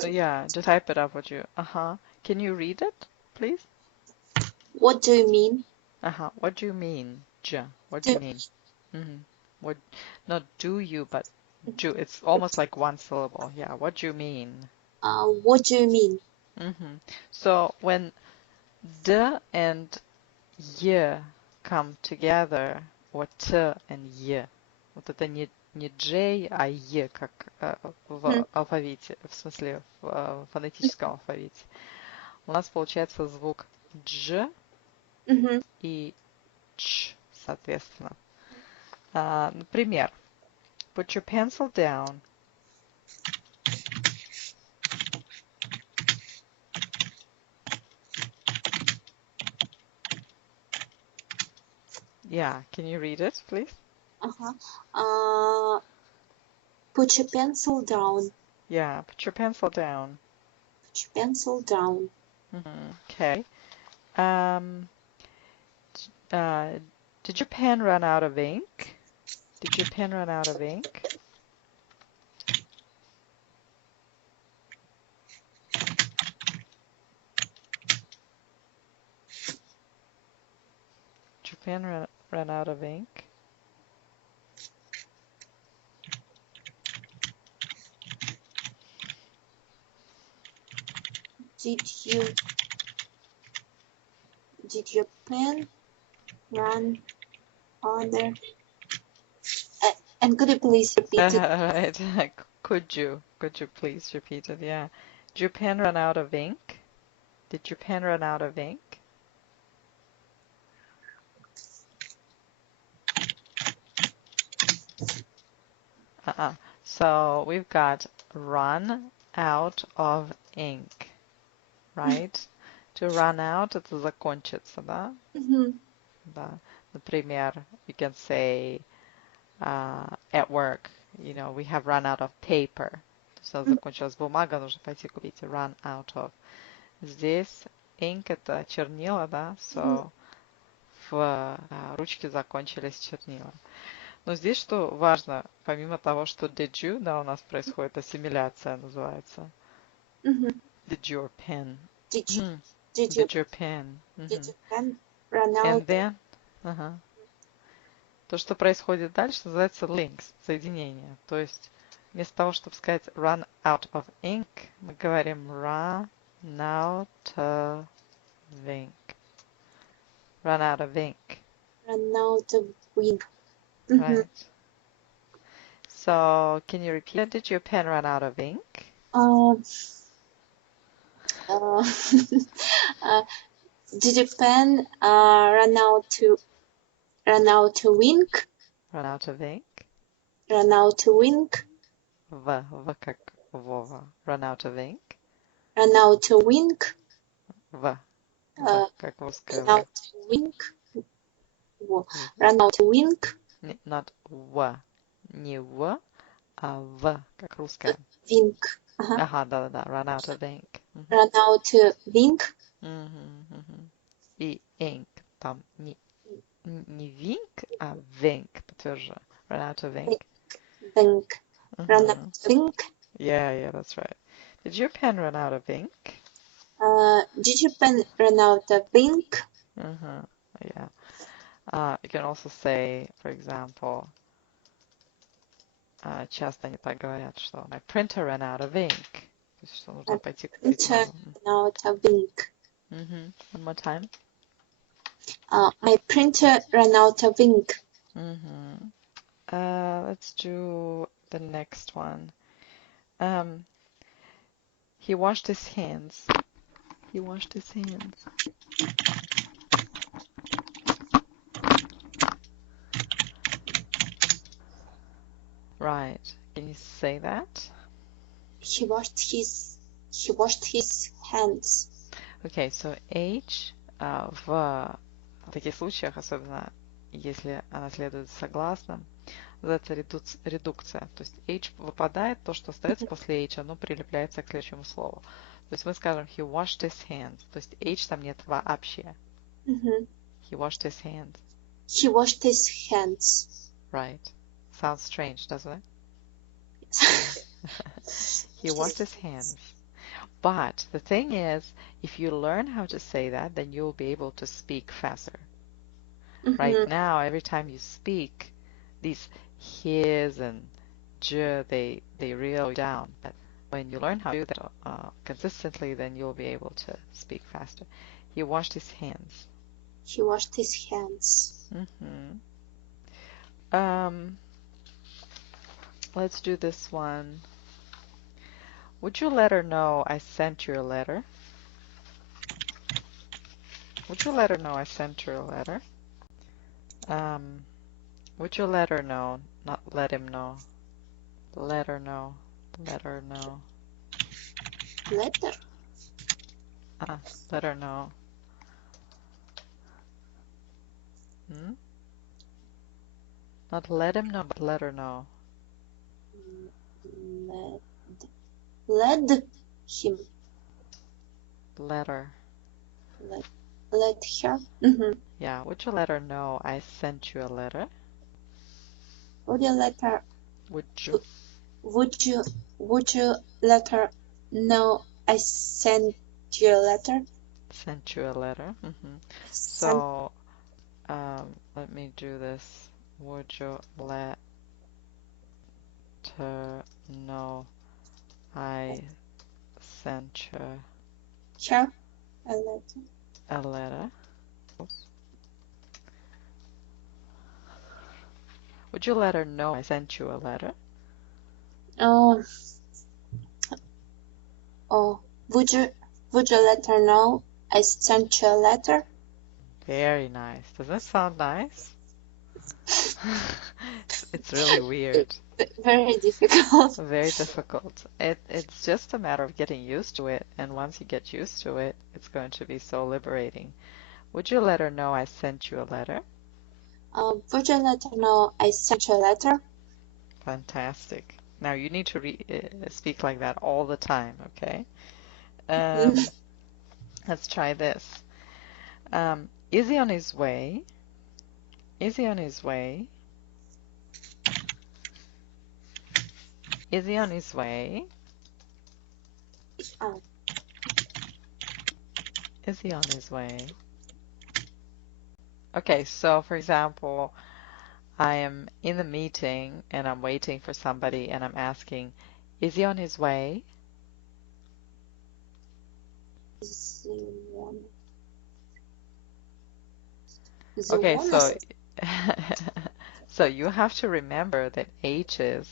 So yeah, just type it up what you, Can you read it, please? What do you mean? What do you mean? What do Do, you mean? What, not do you, but do. It's almost like one syllable. Yeah, what do you mean? what do you mean? So when d and y come together, or t and y, вот это не J, а E, как в алфавите, в смысле в фонетическом алфавите. У нас получается звук Дж и Ч, соответственно. Например, put your pencil down. Yeah, can you read it, please? Put your pencil down. Yeah, put your pencil down. Put your pencil down. Okay. Did your pen run out of ink? Did your pen run out of ink? Did your pen run out of ink? Did your pen run other? And could you please repeat it? Right. Could you please repeat it? Yeah. Did your pen run out of ink? Did your pen run out of ink? So we've got run out of ink, right? To run out, это закончится, да? Да. Например, you can say at work, we have run out of paper. То есть закончилась бумага, нужно пойти купить. Run out of. Здесь ink это чернила, да? So в ручке закончились чернила. Но здесь что важно, помимо того, что did you, да, у нас происходит ассимиляция, называется. Did your pen. Did your pen. Did your pen run out? And then, то, что происходит дальше, называется links, соединение. То есть вместо того, чтобы сказать run out of ink, мы говорим run out of ink. Run out of ink. Run out of ink. Right. So, can you repeat it? Did your pen run out of ink? Did your pen run out of ink? Run out of ink. Run out of ink. В как Вова. Run out of ink. Run out of ink. В как русское Run out of ink. Run out of ink. Not в. Не в, а в, как русское. Ink. Да. Run out of ink. Run out of ink. И ink. Там не wink, а wink. Подтвержу. Run out of ink. Ink. Run out of ink. Yeah, that's right. Did your pen run out of ink? Did your pen run out of ink? Yeah. You can also say, for example, часто они так говорят, что my printer ran out of ink. То есть, что нужно пойти купить. Printer ran out of ink. One more time. My printer ran out of ink. Let's do the next one. He washed his hands. He washed his hands. Right. Can you say that? He washed his hands. Okay, so H в таких случаях, особенно если она следует согласным, называется редукция. То есть H выпадает, то, что остается после H, оно прилепляется к следующему слову. То есть мы скажем he washed his hands. То есть H там нет вообще. He washed his hands. He washed his hands. Right. Sounds strange, doesn't it? He washed his hands. But the thing is, if you learn how to say that, then you'll be able to speak faster. Right now, every time you speak, these his and je, they reel down. But when you learn how to do that consistently, then you'll be able to speak faster. He washed his hands. He washed his hands. Let's do this one. Would you let her know I sent you a letter? Would you let her know I sent her a letter? Would you let her know? Not let him know. Let her know. Let her know. Letter. Let her know. Not let him know, but let her know. Let him. Let her. Let her. Yeah. Would you let her know I sent you a letter? Would you let her? Would you? Would you let her know I sent you a letter? Sent you a letter. So, let me do this. Would you let her know I sent you her a letter? A letter. Would you let her know I sent you a letter? Would you let her know I sent you a letter? Very nice. Does that sound nice? It's really weird. Very difficult. Very difficult. It's just a matter of getting used to it, and once you get used to it, it's going to be so liberating. Would you let her know I sent you a letter? Would you let her know I sent you a letter? Fantastic. Now you need to speak like that all the time, okay? Let's try this. Is he on his way? Is he on his way? Is he on his way? Is he on his way? Okay, so for example, I am in the meeting and I'm waiting for somebody and I'm asking, is he on his way? Okay, so so you have to remember that H's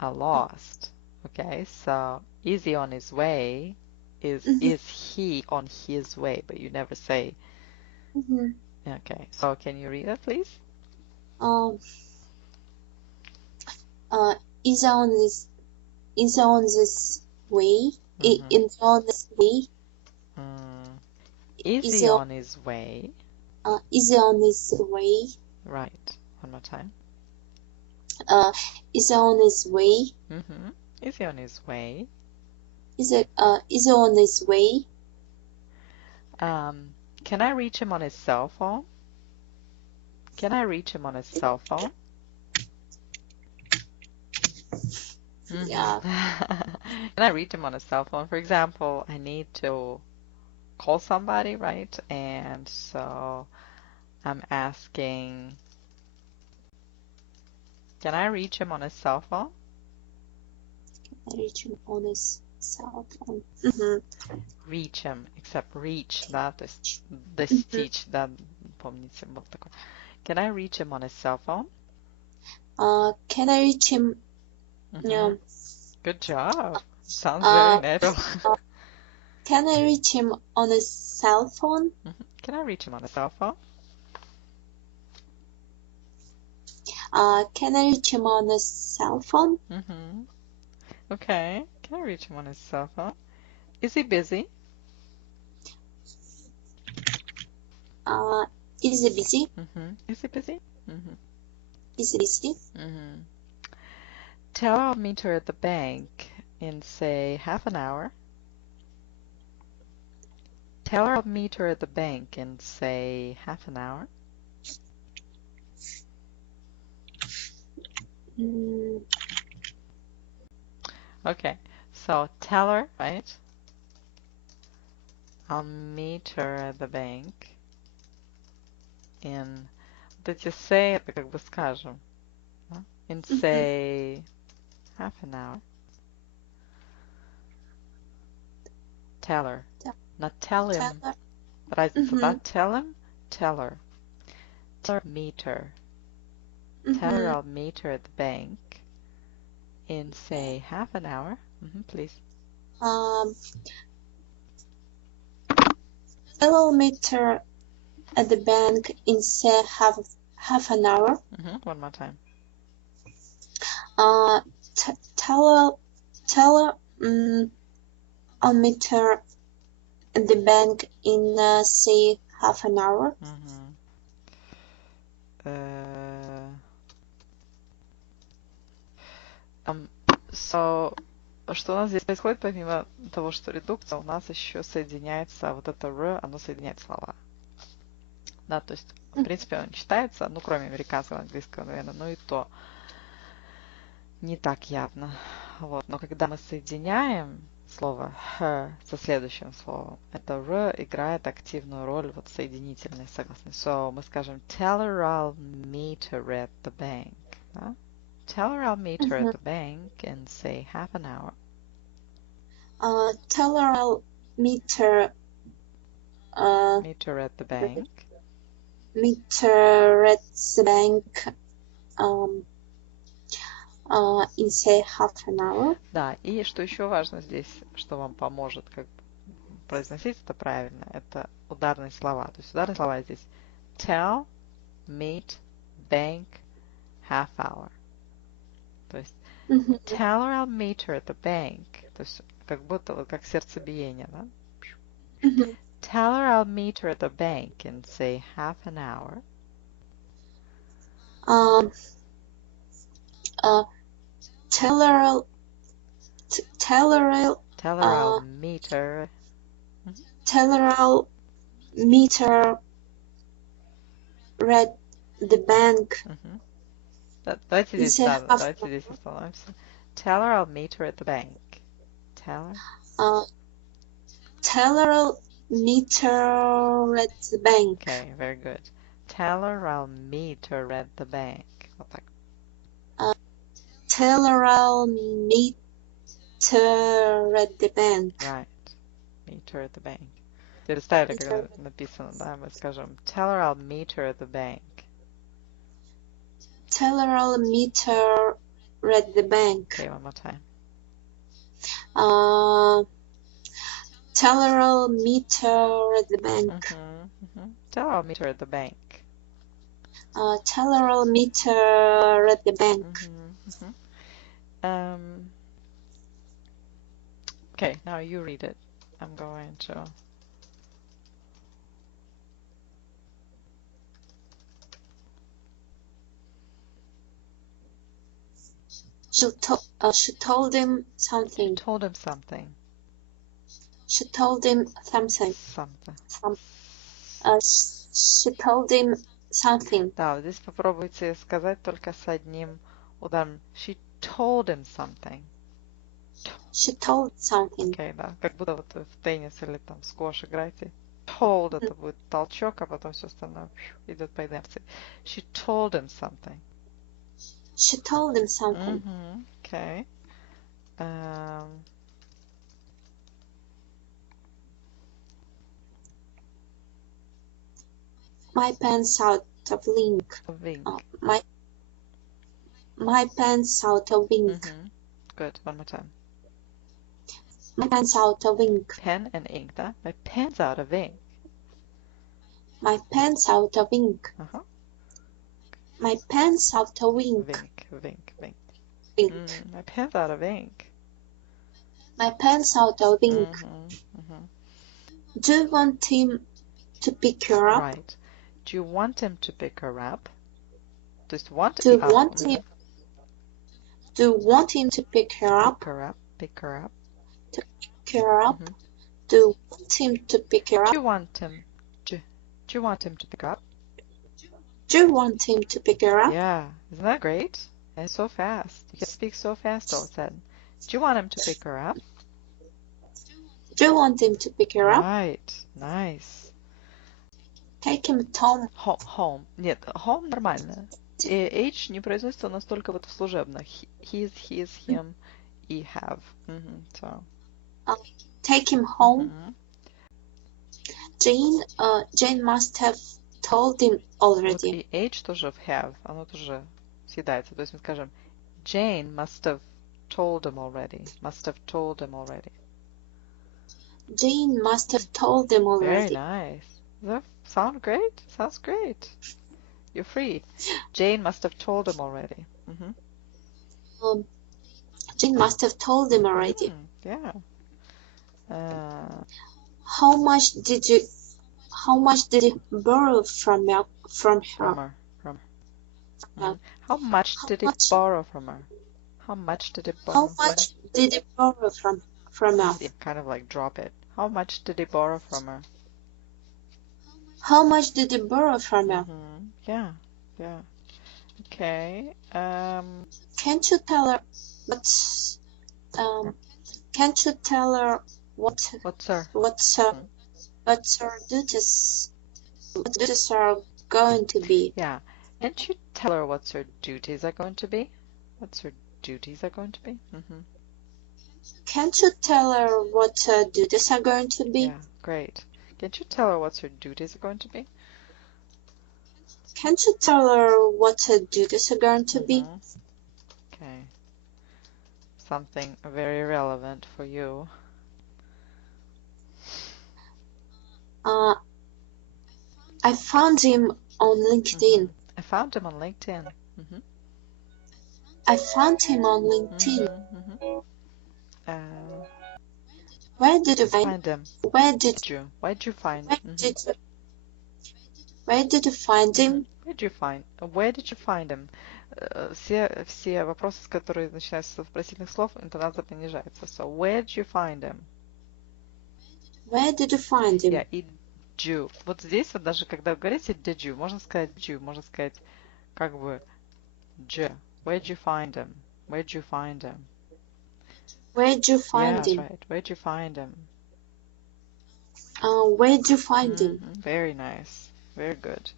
are lost. Okay, so is he on his way? Is he on his way? But you never say. Okay, so can you read it, please? Is on this way? Is on this way? Is he on his way? Is he on his way? Right. One more time. Is he on his way? Is he on his way? Is he on his way? Can I reach him on his cell phone? Can I reach him on his cell phone? Yeah. Can I reach him on his cell phone? For example, I need to call somebody, right? And so I'm asking, can I reach him on his cell phone? Can I reach him on his cell phone? Reach him, except reach, да, то есть достичь, да, помните, был такой. Can I reach him on his cell phone? Can I reach him? Good job. Sounds very natural. Can I reach him on his cell phone? Can I reach him on his cell phone? Can I reach him on his cell phone? Okay. Can I reach him on his cell phone? Is he busy? Is he busy? Is he busy? Is he busy? Tell her I'll meet her at the bank in, say, half an hour. Tell her I'll meet her at the bank in, say, half an hour. Okay, so tell her, right? I'll meet her at the bank in... Вот эти say, это как бы скажем. Да? In, say, half an hour. Tell her. Not tell him. Разница, да? Tell him, tell her. Tell her, meet her. Tell her I'll meet her at the bank in, say, half an hour. Please. Tell her meet her at the bank in, say, half an hour. One more time. Tell her I'll meet her at the bank in, say, half an hour. So, что у нас здесь происходит, помимо того, что редукция, у нас еще соединяется вот это «р», оно соединяет слова. Да, то есть, в принципе, он читается, ну, кроме американского, английского, наверное, ну и то не так явно. Вот. Но когда мы соединяем слово her со следующим словом, это «р» играет активную роль вот соединительной, согласной. So, мы скажем tell her I'll meet her at the bank. Да? Tell her I'll meet her at the bank in, say, half an hour. Tell her I'll meet her at the bank. Meet her at the bank in, say, half an hour. Да, и что еще важно здесь, что вам поможет как произносить это правильно, это ударные слова. То есть ударные слова здесь tell, meet, bank, half hour. То есть tell her I'll meet her at the bank. То есть как будто вот как сердцебиение, да? Tell her I'll meet her at the bank in, say, half an hour. Tell her I'll meet her. Tell her I'll meet her at the bank. Давайте здесь остановимся. Tell her I'll meet her at the bank. Tell her I'll meet her at the bank. Okay, very good. Tell her I'll meet her at the bank. Вот так. Tell her I'll meet her at the bank. Right. Meet her at the bank. Представили, когда написано, да, мы скажем tell her I'll meet her at the bank. Tell her I'll meet her at the bank. Okay, one more time. Tell her I'll meet her at the bank. Tell her I'll meet her at the bank. Tell her I'll meet her at the bank. Okay, now you read it. I'm going to... She told him something. Told him something. She told him something. She told him something. Да, вот здесь попробуйте сказать только с одним ударом. She told him something. She told something. Okay, да, как будто вот в теннис или там в сквош играете. Told это будет толчок, а потом все остальное идет по инерции. She told him something. She told him something. Okay. My pen's out of ink. My pen's out of ink. Good. One more time. My pen's out of ink. Pen and ink, да? My pen's out of ink. My pen's out of ink. My pen's out of ink. Wink. My pen's out of ink. My pen's out of ink. Do you want him to pick her up? Right. Do you want him to pick her up? Just want Do you want him to pick her up? Pick her up. To pick her up. Do you want him to pick her up? Do you want him to pick her up? Do you want him to pick her up? Yeah, isn't that great? And so fast. You can speak so fast all of a sudden. Do you want him to pick her up? Do you want him to pick her up? Right. Nice. Take him home. Home. Нет, home нормально. H не произносится настолько вот в служебных. His, him, и have. So. Take him home. Jane must have told him already. Вот и H тоже в have, оно тоже съедается. То есть мы скажем Jane must have told him already. Must have told him already. Jane must have told him already. Very nice. That sound great? Sounds great. You're free. Jane must have told him already. Jane must have told him already. Yeah. How much did you borrow from her? From her. How much did he borrow from her? How much did he borrow? How much did he borrow from her? Yeah, kind of like drop it. How much did he borrow from her? How much did he borrow from her? Yeah. Okay. Can't you tell her what's Can't you tell her what's her duties are going to be? Yeah. Can't you tell her what her duties are going to be? What's her duties are going to be? Can't you tell her what her duties are going to be? Yeah, great. Can't you tell her what her duties are going to be? Can't you tell her what her duties are going to be? Okay. Something very relevant for you. I found him on LinkedIn. I found him on LinkedIn. I found him on LinkedIn. Where did you find him? Where did you find him? Where did you find him? Все вопросы, которые начинаются с вопросительных слов, интонация понижается. So, where did you find him? Where did you find him? Yeah, и you. Вот здесь вот даже когда вы говорите did you, можно сказать you, можно сказать как бы J. Where'd you find him? Where'd you find him? Where'd you find him? Yeah, right. Where'd you find him? Where'd you find him? Very nice. Very good.